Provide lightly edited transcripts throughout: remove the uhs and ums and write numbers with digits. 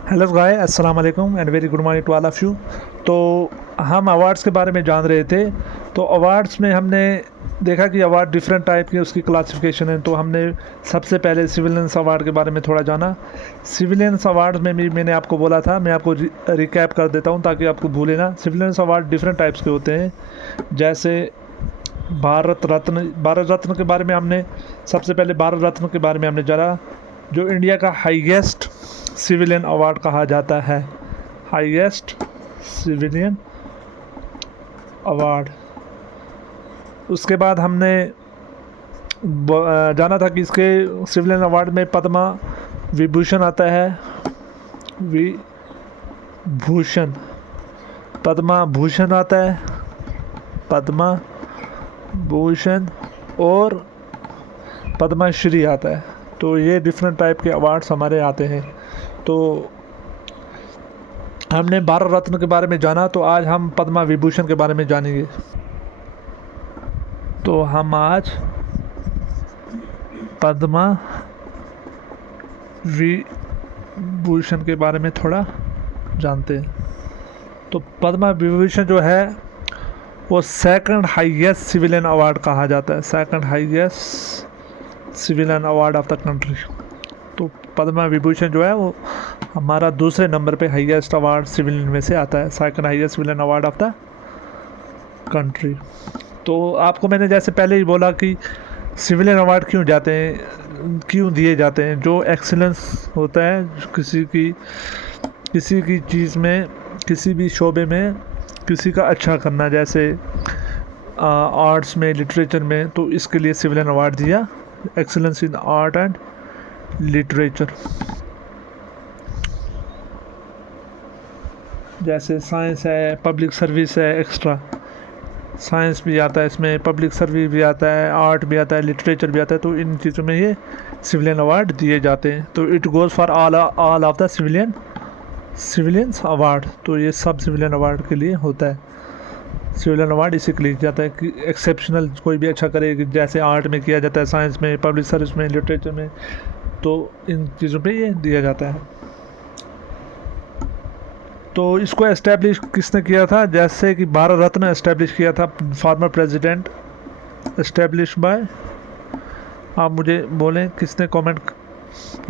Hello guys, अस्सलाम वालेकुम and very good morning to all of you. तो हम अवार्ड्स के बारे में जान रहे थे। तो अवार्ड्स में हमने देखा कि अवार्ड डिफरेंट टाइप की उसकी क्लासिफिकेशन है। तो हमने सबसे पहले सिविलियंस अवार्ड के बारे में थोड़ा जाना। सिविलियंस अवार्ड में भी मैंने आपको बोला था, मैं आपको रिकैप कर देता हूँ ताकि आपको भूले ना। सिविलियंस अवार्ड डिफरेंट टाइप्स के होते हैं, जैसे भारत रत्न के बारे में हमने सबसे पहले भारत रत्न के बारे में हमने जाना, जो इंडिया का हाईएस्ट सिविलियन अवार्ड कहा जाता है। Highest civilian award. उसके बाद हमने जाना था कि इसके सिविलियन अवार्ड में पद्मा विभूषण आता है। विभूषण, पद्मा भूषण आता है, पद्मा भूषण और पद्मश्री आता है। तो ये डिफरेंट टाइप के अवार्ड्स हमारे आते हैं। तो हमने भारत रत्न के बारे में जाना, तो आज हम पद्मा विभूषण के बारे में जानेंगे। तो हम आज पद्मा विभूषण के बारे में थोड़ा जानते हैं। तो पद्मा विभूषण जो है वो सेकंड हाईएस्ट सिविलियन अवार्ड कहा जाता है। Second highest civilian award of the country. तो पद्मा विभूषण जो है वो हमारा दूसरे नंबर पे हाईएस्ट अवार्ड सिविलियन में से आता है। Second highest civilian award of the country. तो आपको मैंने जैसे पहले ही बोला कि सिविलियन अवार्ड क्यों क्यों दिए जाते हैं। जो एक्सीलेंस होता है किसी की चीज़ में, किसी भी शोबे में किसी का अच्छा करना, जैसे आर्ट्स में, लिटरेचर में, तो इसके लिए सिविलियन अवार्ड दिया। Excellence in art and literature. जैसे साइंस है, पब्लिक सर्विस है, एक्स्ट्रा साइंस भी आता है इसमें, पब्लिक सर्विस भी आता है, आर्ट भी आता है, लिटरेचर भी आता है। तो इन चीज़ों में ये सिविलियन अवार्ड दिए जाते हैं। तो it goes for all of the civilians award. तो ये सब सिविलियन अवार्ड के लिए होता है। सिविलियन अवार्ड इसी के लिए जाता है कि एक्सेप्शनल कोई भी अच्छा करे, जैसे आर्ट में किया जाता है, साइंस में, पब्लिक सर्विस में, लिटरेचर में। तो इन चीज़ों पे ये दिया जाता है। तो इसको एस्टेब्लिश किसने किया था? जैसे कि भारत रत्न एस्टेब्लिश किया था फॉर्मर प्रेसिडेंट, एस्टेब्लिश बाय। आप मुझे बोलें किसने, कमेंट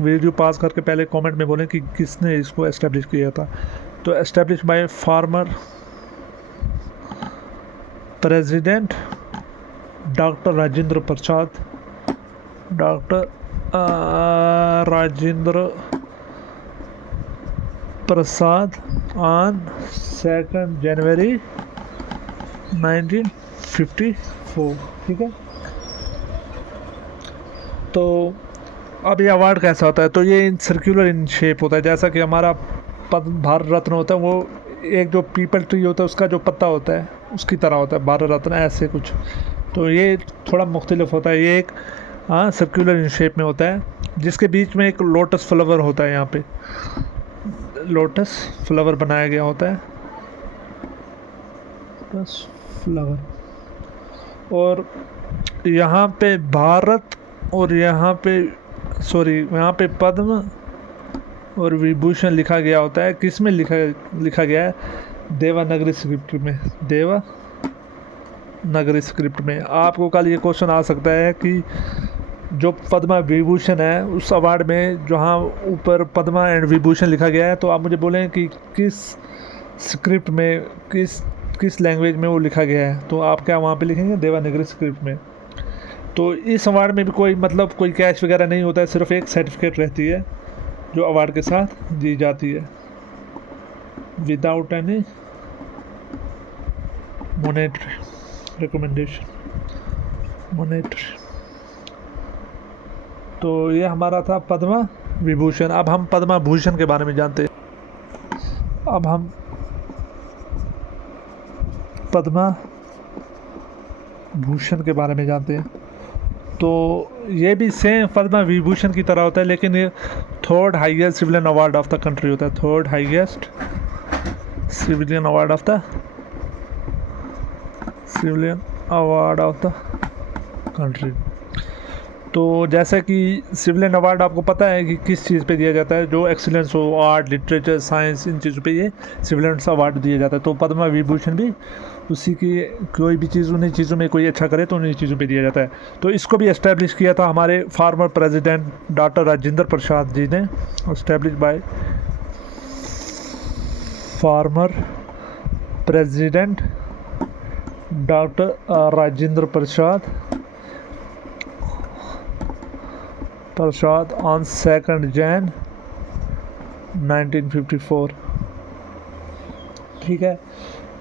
वीडियो पास करके पहले कमेंट में बोलें कि किसने इसको एस्टेब्लिश किया था। तो establish by former president doctor Rajendra Prasad, doctor Rajendra Prasad on 2 जनवरी 1954। ठीक है। तो अब ये अवार्ड कैसा होता है? तो ये इन सर्कुलर इन शेप होता है, जैसा कि हमारा भारत रत्न होता है। वो एक जो पीपल ट्री होता है उसका जो पत्ता होता है उसकी तरह होता है भारत रत्न, ऐसे कुछ। तो ये थोड़ा मुख्तलिफ होता है। ये एक सर्कुलर इन शेप में होता है, जिसके बीच में एक लोटस फ्लावर होता है। यहाँ पे लोटस फ्लावर बनाया गया होता है, लोटस फ्लावर। और यहाँ पे भारत और यहाँ पे पद्म और विभूषण लिखा गया होता है। किस में लिखा गया है? देवनागरी स्क्रिप्ट में। देवनागरी स्क्रिप्ट में। आपको कल ये क्वेश्चन आ सकता है कि जो पद्मा विभूषण है उस अवार्ड में जहाँ ऊपर पद्मा एंड विभूषण लिखा गया है, तो आप मुझे बोलें कि किस स्क्रिप्ट में, किस लैंग्वेज में वो लिखा गया है। तो आप क्या वहाँ पे लिखेंगे? देवनागरी स्क्रिप्ट में। तो इस अवार्ड में भी कोई कैश वगैरह नहीं होता है, सिर्फ एक सर्टिफिकेट रहती है जो अवार्ड के साथ दी जाती है, without any monetary recommendation, monetary. तो ये हमारा था पद्मा विभूषण। अब हम पद्मा भूषण के बारे में जानते हैं। अब हम पद्मा भूषण के बारे में जानते हैं। तो ये भी सेम पद्मा विभूषण की तरह होता है, लेकिन ये third highest civilian award of the country होता है। Third highest civilian award of the country. तो जैसे कि सिविलियन अवार्ड आपको पता है कि किस चीज़ पे दिया जाता है, जो एक्सीलेंस हो, आर्ट, लिटरेचर, साइंस, इन चीज़ों पे ये सिविलियन अवार्ड दिया जाता है। तो पद्मा विभूषण भी उसी की, कोई भी चीज़ उन्हीं चीज़ों में कोई अच्छा करे तो उन्हीं चीज़ों पे दिया जाता है। तो इसको भी इस्टेब्लिश किया था हमारे farmer president doctor Rajendra Prasad ji ने, establish by former president doctor Rajendra Prasad on 2 Jain 1954। ठीक है,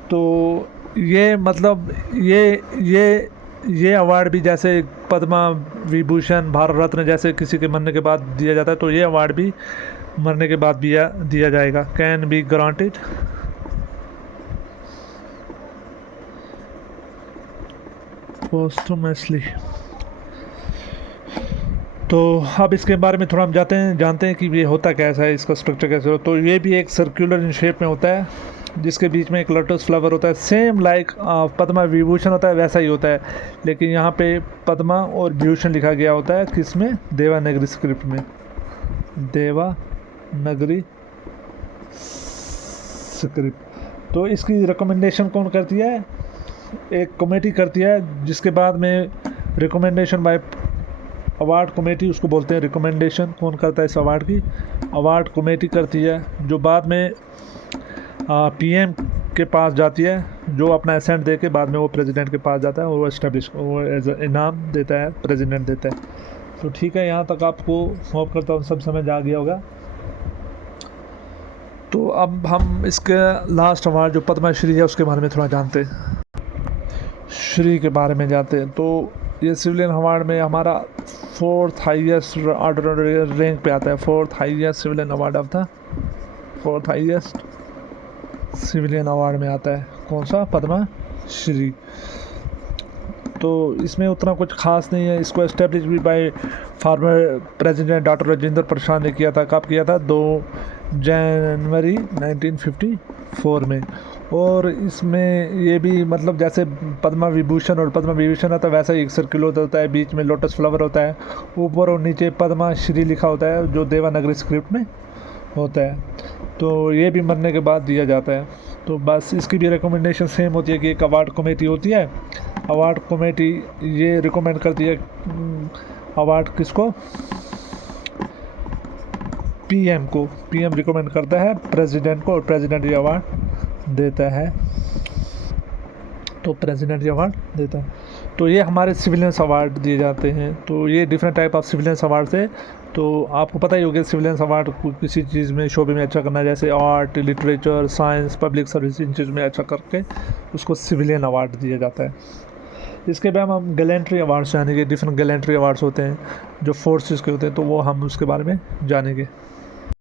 तो ये मतलब ये अवार्ड भी जैसे पद्मा विभूषण, भारत रत्न जैसे किसी के मरने के बाद दिया जाता है, तो ये अवार्ड भी मरने के बाद दिया जाएगा, कैन बी ग्रांटेड पोस्टमसली। तो अब इसके बारे में थोड़ा हम जानते हैं कि ये होता कैसा है, इसका स्ट्रक्चर कैसे हो। तो ये भी एक सर्कुलर इन शेप में होता है, जिसके बीच में एक लोटस फ्लावर होता है, सेम लाइक पद्मा विभूषण होता है वैसा ही होता है, लेकिन यहाँ पे पद्मा और विभूषण लिखा गया होता है किसमें, देवनागरी स्क्रिप्ट में, देवनागरी स्क्रिप्ट। तो इसकी रिकमेंडेशन कौन करती है, एक कमेटी करती है, जिसके बाद में रिकमेंडेशन बाय अवार्ड कमेटी, उसको बोलते हैं रिकमेंडेशन। कौन करता है इस अवार्ड की, अवार्ड कमेटी करती है, जो बाद में पीएम के पास जाती है, जो अपना एसेंट दे के बाद में वो प्रेसिडेंट के पास जाता है और वो एस्टेब्लिश, वो एज इनाम देता है, प्रेसिडेंट देता है। तो ठीक है, यहाँ तक आपको होप करता हूँ सब समझ आ गया होगा। तो अब हम इसके लास्ट अवार्ड जो पद्मश्री है उसके बारे में थोड़ा जानते हैं, श्री के बारे में जानते हैं। तो ये सिविलियन अवार्ड में हमारा 4th हाईएस्ट ऑर्डर रैंक पे आता है, 4th highest civilian award of था, 4th हाईएस्ट सिविलियन अवार्ड में आता है कौन सा, पद्मा श्री। तो इसमें उतना कुछ खास नहीं है, इसको एस्टेब्लिश भी by former president doctor Rajendra Prasad ने किया था। कब किया था, 2 जनवरी 1954 में। और इसमें ये भी मतलब जैसे पद्मा विभूषण और पद्मा विभूषण होता है वैसा ही एक सर्किल होता है, बीच में लोटस फ्लावर होता है, ऊपर और नीचे पद्मा श्री लिखा होता है, जो देवनागरी स्क्रिप्ट में होता है। तो ये भी मरने के बाद दिया जाता है। तो बस इसकी भी रिकमेंडेशन सेम होती है कि एक अवार्ड कमेटी होती है, अवार्ड कमेटी ये रिकमेंड करती है अवार्ड किसको, पीएम को, पीएम रिकमेंड करता है प्रेसिडेंट को और प्रेसिडेंट ये अवार्ड देता है। तो प्रेसिडेंट ये अवार्ड देता है। तो ये हमारे सिविलियंस अवार्ड दिए जाते हैं। तो ये different type of civilians award थे। तो आपको पता ही होगा सिविलियंस अवार्ड किसी चीज़ में, शोबे में अच्छा करना, जैसे art, literature, science, public service, इन चीज़ में अच्छा करके उसको सिविलियन अवार्ड दिया जाता है। इसके बाद हम गैलेंट्री अवार्ड्स जानेंगे, डिफरेंट गैलेंट्री अवार्ड्स होते हैं जो फोर्सेस के होते हैं, तो वो हम उसके बारे में जानेंगे।